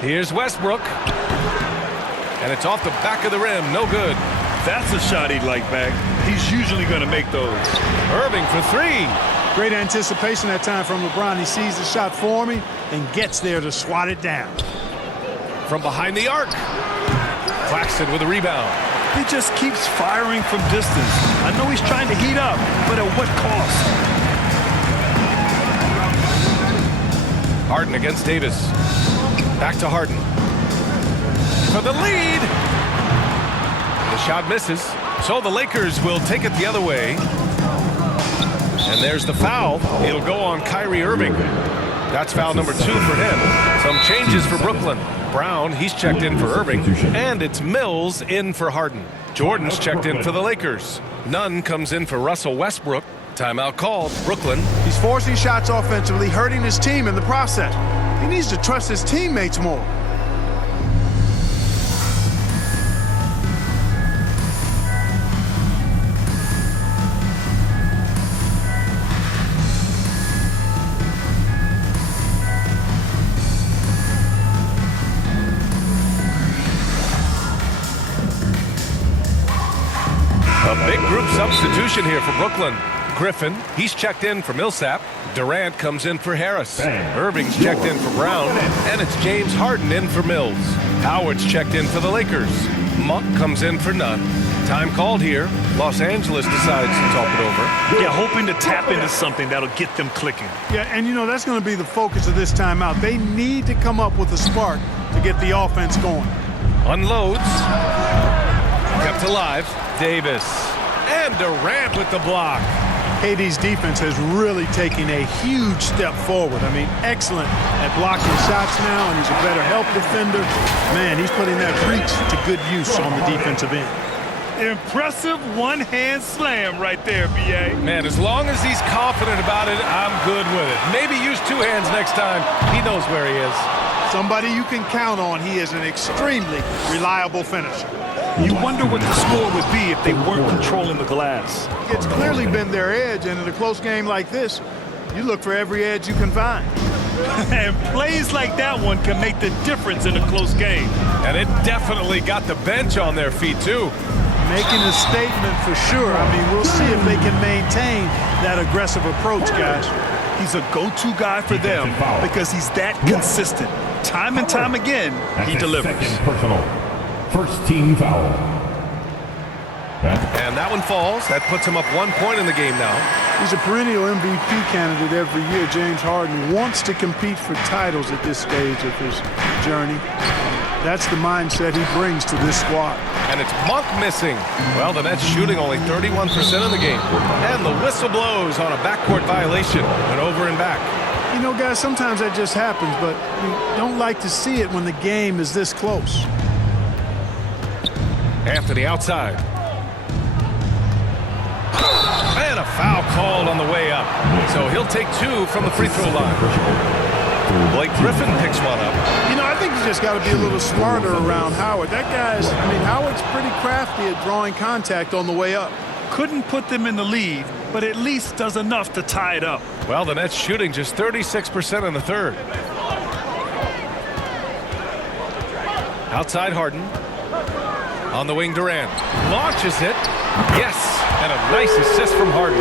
Here's Westbrook. And it's off the back of the rim. No good. That's a shot he'd like back. He's usually going to make those. Irving for three. Great anticipation that time from LeBron. He sees the shot forming and gets there to swat it down. From behind the arc. Claxton with a rebound. He just keeps firing from distance. I know he's trying to heat up, but at what cost? Harden against Davis. Back to Harden. For the lead. The shot misses. So the Lakers will take it the other way. And there's the foul. It'll go on Kyrie Irving. That's foul number 2 for him. Some changes for Brooklyn. Brown, he's checked in for Irving. And it's Mills in for Harden. Jordan's checked in for the Lakers. Nunn comes in for Russell Westbrook. Timeout called. Brooklyn. He's forcing shots offensively, hurting his team in the process. He needs to trust his teammates more. A big group substitution here for Brooklyn. Griffin, he's checked in for Millsap. Durant comes in for Harris. Irving's checked in for Brown. And it's James Harden in for Mills. Howard's checked in for the Lakers. Monk comes in for Nunn. Time called here. Los Angeles decides to talk it over. Yeah, hoping to tap into something that'll get them clicking. Yeah, and you know, that's going to be the focus of this timeout. They need to come up with a spark to get the offense going. Unloads. Kept alive. Davis. And Durant with the block. KD's defense has really taken a huge step forward. I mean, excellent at blocking shots now, and he's a better help defender. Man, he's putting that reach to good use on the defensive end. Impressive one-hand slam right there, B.A. Man, as long as he's confident about it, I'm good with it. Maybe use 2 hands next time. He knows where he is. Somebody you can count on. He is an extremely reliable finisher. You wonder what the score would be if they weren't controlling the glass. It's clearly been their edge, and in a close game like this, you look for every edge you can find. And plays like that one can make the difference in a close game. And it definitely got the bench on their feet, too. Making a statement for sure. I mean, we'll see if they can maintain that aggressive approach, guys. He's a go-to guy for them because he's that consistent. Time and time again, he delivers. Personal. First team foul. And that one falls. That puts him up 1 point in the game now. He's a perennial MVP candidate every year. James Harden wants to compete for titles at this stage of his journey. That's the mindset he brings to this squad. And it's Monk missing. Well, the Nets shooting only 31% in the game. And the whistle blows on a backcourt violation. Went over and back. You know, guys, sometimes that just happens, but we don't like to see it when the game is this close. Anthony outside. And a foul called on the way up. So he'll take 2 from the free throw line. Blake Griffin picks one up. You know, I think you just got to be a little smarter around Howard. That guy's, I mean, Howard's pretty crafty at drawing contact on the way up. Couldn't put them in the lead, but at least does enough to tie it up. Well, the Nets shooting just 36% in the third. Outside Harden. On the wing, Durant launches it. Yes, and a nice assist from Harden.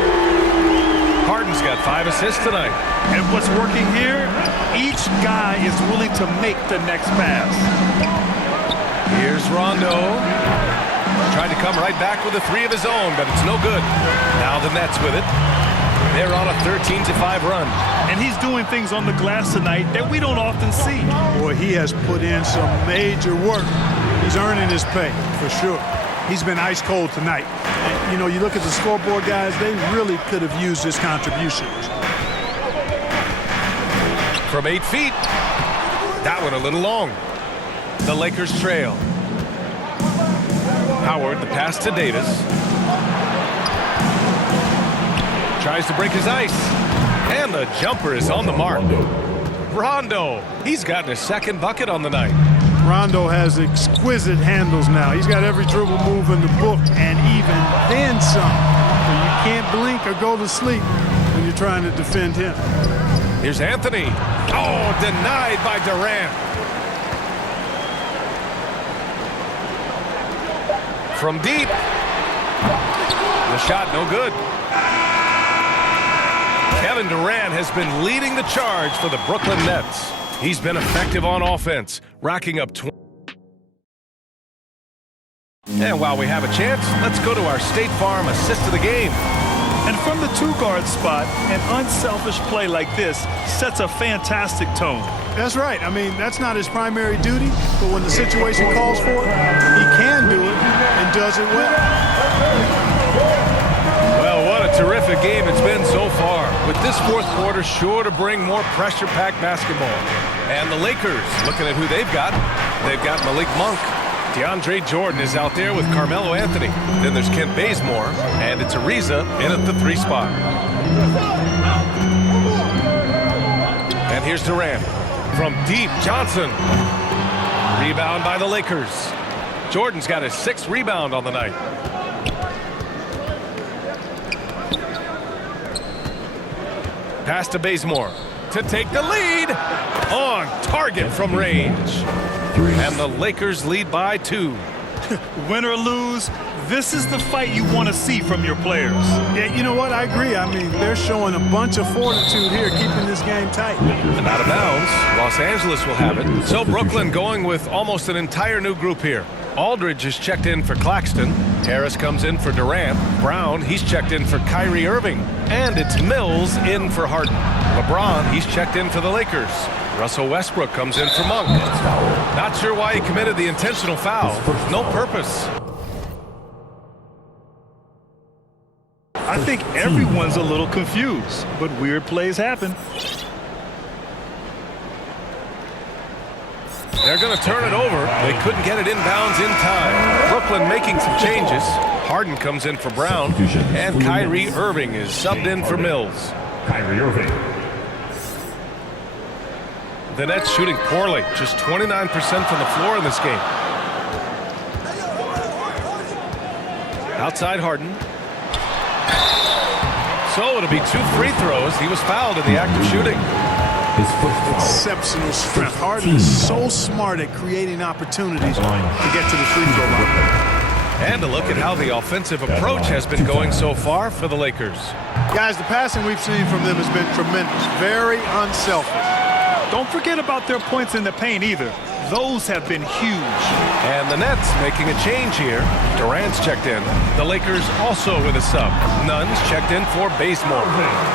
Harden's got 5 assists tonight. And what's working here? Each guy is willing to make the next pass. Here's Rondo. Tried to come right back with a 3 of his own, but it's no good. Now the Nets with it. They're on a 13-5 run. And he's doing things on the glass tonight that we don't often see. Boy, he has put in some major work. He's earning his pay, for sure. He's been ice cold tonight. And, you know, you look at the scoreboard, guys, they really could have used his contributions. From 8 feet. That one a little long. The Lakers trail. Howard, the pass to Davis. Tries to break his ice. And the jumper is on the mark. Rondo. He's gotten his 2nd bucket on the night. Rondo has exquisite handles now. He's got every dribble move in the book, and even then some. So you can't blink or go to sleep when you're trying to defend him. Here's Anthony. Oh, denied by Durant. From deep. The shot no good. Kevin Durant has been leading the charge for the Brooklyn Nets. He's been effective on offense, racking up 20. And while we have a chance, let's go to our State Farm assist of the game. And from the two-guard spot, an unselfish play like this sets a fantastic tone. That's right. I mean, that's not his primary duty, but when the situation calls for it, he can do it and does it well. Well, what a terrific game it's been so far, with this fourth quarter sure to bring more pressure-packed basketball. And the Lakers, looking at who they've got Malik Monk. DeAndre Jordan is out there with Carmelo Anthony. Then there's Kent Bazemore, and it's Ariza in at the 3 spot. And here's Durant. From deep, Johnson. Rebound by the Lakers. Jordan's got his 6th rebound on the night. Pass to Bazemore to take the lead. On target from range. And the Lakers lead by 2. Win or lose, this is the fight you want to see from your players. Yeah, you know what? I agree. I mean, they're showing a bunch of fortitude here, keeping this game tight. And out of bounds, Los Angeles will have it. So Brooklyn going with almost an entire new group here. Aldridge is checked in for Claxton. Harris comes in for Durant. Brown, he's checked in for Kyrie Irving. And it's Mills in for Harden. LeBron, he's checked in for the Lakers. Russell Westbrook comes in for Monk. Not sure why he committed the intentional foul. No purpose. I think everyone's a little confused, but weird plays happen. They're going to turn it over. They couldn't get it inbounds in time. Brooklyn making some changes. Harden comes in for Brown, and Kyrie Irving is subbed in for Mills. Kyrie Irving. The Nets shooting poorly, just 29% from the floor in this game. Outside Harden. So it'll be 2 free throws. He was fouled in the act of shooting. Exceptional strength. Harden is so smart at creating opportunities to get to the free throw line. And a look at how the offensive approach has been going so far for the Lakers. Guys, the passing we've seen from them has been tremendous. Very unselfish. Don't forget about their points in the paint either. Those have been huge. And the Nets making a change here. Durant's checked in. The Lakers also with a sub. Nunn's checked in for Bazemore.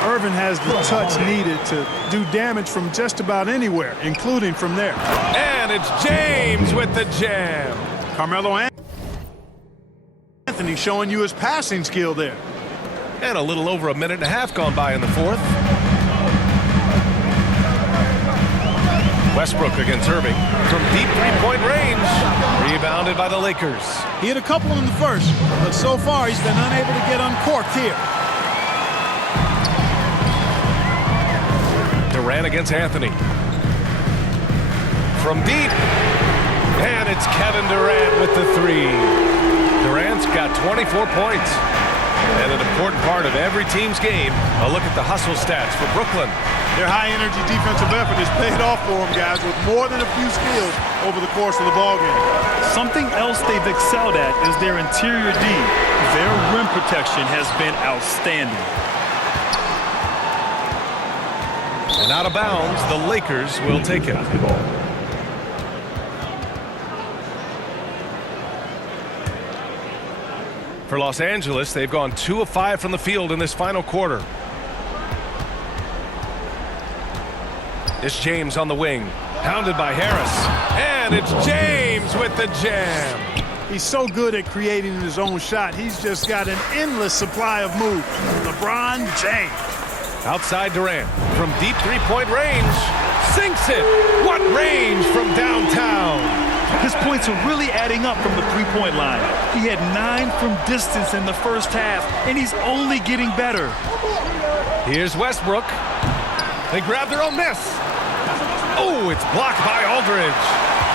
Irvin has the touch needed to do damage from just about anywhere, including from there. And it's James with the jam. Carmelo Anthony showing you his passing skill there. And a little over a minute and a half gone by in the fourth. Westbrook against Irving from deep three-point range. Rebounded by the Lakers. He had a couple in the first, but so far he's been unable to get uncorked here. Durant against Anthony. From deep. And it's Kevin Durant with the 3. Durant's got 24 points. And an important part of every team's game, a look at the hustle stats for Brooklyn. Their high-energy defensive effort has paid off for them, guys, with more than a few steals over the course of the ballgame. Something else they've excelled at is their interior D. Their rim protection has been outstanding. And out of bounds, the Lakers will take it. For Los Angeles, they've gone 2 of 5 from the field in this final quarter. It's James on the wing, pounded by Harris. And it's James with the jam. He's so good at creating his own shot. He's just got an endless supply of moves. LeBron James. Outside Durant, from deep three-point range, sinks it. What range from downtown. His points are really adding up from the three-point line. He had 9 from distance in the first half, and he's only getting better. Here's Westbrook. They grab their own miss. Oh, it's blocked by Aldridge.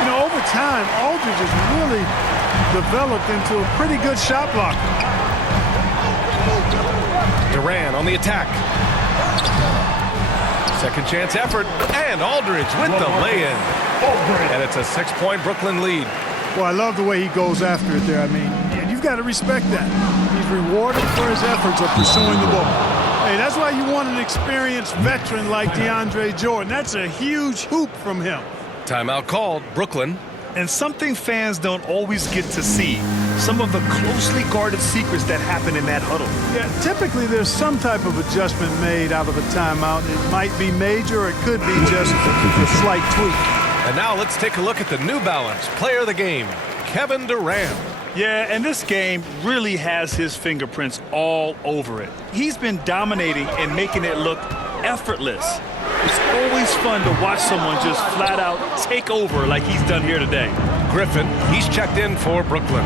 You know, over time, Aldridge has really developed into a pretty good shot blocker. Durant on the attack. Second chance effort, and Aldridge with the lay-in. And it's a 6-point Brooklyn lead. Well, I love the way he goes after it there. I mean, you you've got to respect that. He's rewarded for his efforts of pursuing the ball. Hey, that's why you want an experienced veteran like DeAndre Jordan. That's a huge hoop from him. Timeout called, Brooklyn. And something fans don't always get to see, some of the closely guarded secrets that happen in that huddle. Yeah, typically there's some type of adjustment made out of a timeout. It might be major or it could be just a slight tweak. And now let's take a look at the New Balance player of the game, Kevin Durant. Yeah, and this game really has his fingerprints all over it. He's been dominating and making it look effortless. It's always fun to watch someone just flat out take over like he's done here today. Griffin, he's checked in for Brooklyn.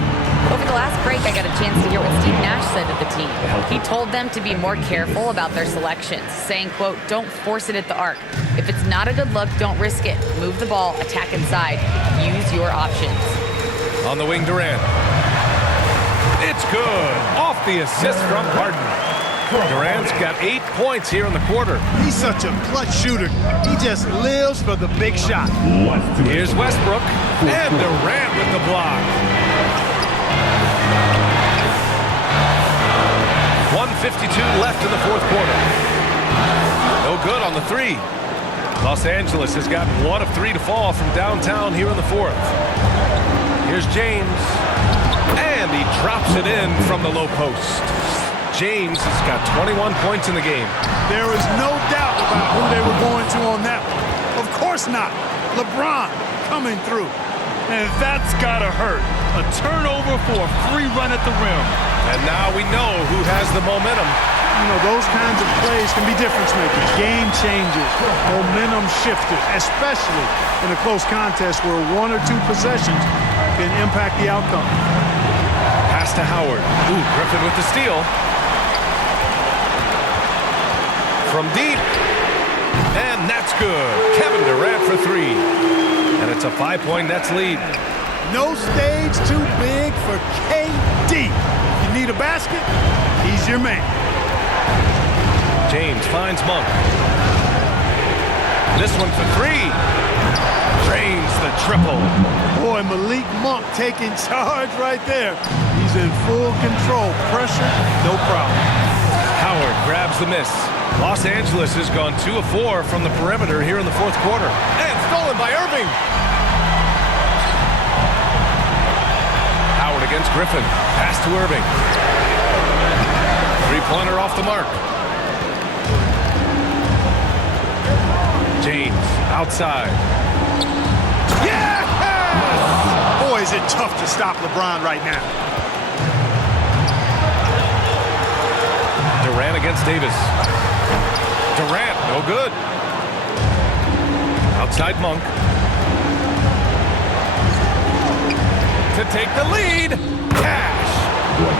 Over the last break, I got a chance to hear what Steve Nash said to the team. He told them to be more careful about their selections, saying, quote, don't force it at the arc. If it's not a good look, don't risk it. Move the ball, attack inside. Use your options. On the wing, Durant. It's good. Off the assist from Harden. Durant's got 8 points here in the quarter. He's such a clutch shooter. He just lives for the big shot. Here's Westbrook. And Durant with the block. 1:52 left in the fourth quarter. No good on the three. Los Angeles has got 1 of 3 to fall from downtown here in the fourth. Here's James. And he drops it in from the low post. James has got 21 points in the game. There is no doubt about who they were going to on that one. Of course not. LeBron coming through. And that's gotta hurt. A turnover for a free run at the rim. And now we know who has the momentum. You know, those kinds of plays can be difference makers, game changers, momentum shifters, especially in a close contest where 1 or 2 possessions can impact the outcome. Pass to Howard. Ooh, Griffin with the steal. From deep. And that's good. Kevin Durant for 3. And it's a 5-point Nets lead. No stage too big for KD. You need a basket, he's your man. James finds Monk. This one for 3. Drains the triple. Boy, Malik Monk taking charge right there. He's in full control. Pressure, no problem. Howard grabs the miss. Los Angeles has gone 2 of 4 from the perimeter here in the fourth quarter. And stolen by Irving. Howard against Griffin. Pass to Irving. Three-pointer off the mark. James outside. Yeah! Boy, is it tough to stop LeBron right now. Durant against Davis. Durant, no good. Outside Monk. To take the lead. Cash.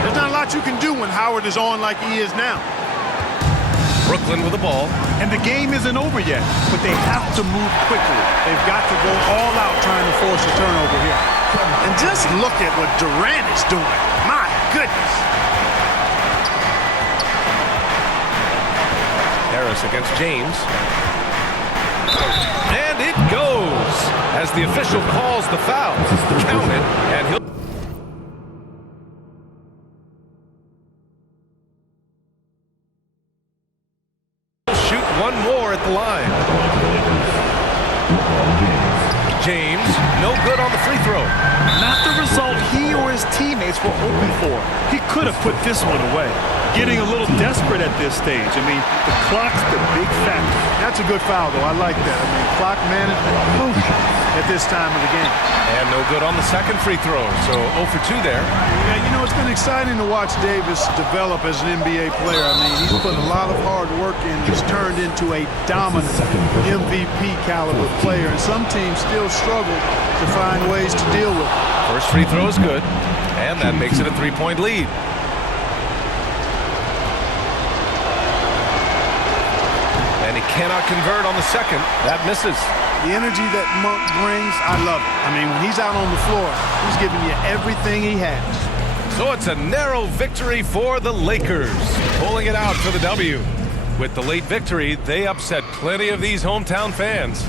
There's not a lot you can do when Howard is on like he is now. Brooklyn with the ball. And the game isn't over yet, but they have to move quickly. They've got to go all out trying to force a turnover here. And just look at what Durant is doing. My goodness. Harris against James. And it goes as the official calls the foul. Count it, and he'll shoot one more at the line. James, no good on the free throw. Not the result he or his teammates were hoping for. He could have put this one away. Getting a little desperate at this stage. I mean, the clock's the big factor. That's a good foul, though. I like that. I mean, clock management crucial at this time of the game. And no good on the second free throw, so 0 for 2 there. Yeah, you know, it's been exciting to watch Davis develop as an NBA player. I mean, he's put a lot of hard work in. He's turned into a dominant MVP caliber player, and some teams still struggle to find ways to deal with it. First free throw is good, and that makes it a 3-point lead. And he cannot convert on the second. That misses. The energy that Monk brings, I love it. I mean, when he's out on the floor, he's giving you everything he has. So it's a narrow victory for the Lakers, pulling it out for the W. With the late victory, they upset plenty of these hometown fans.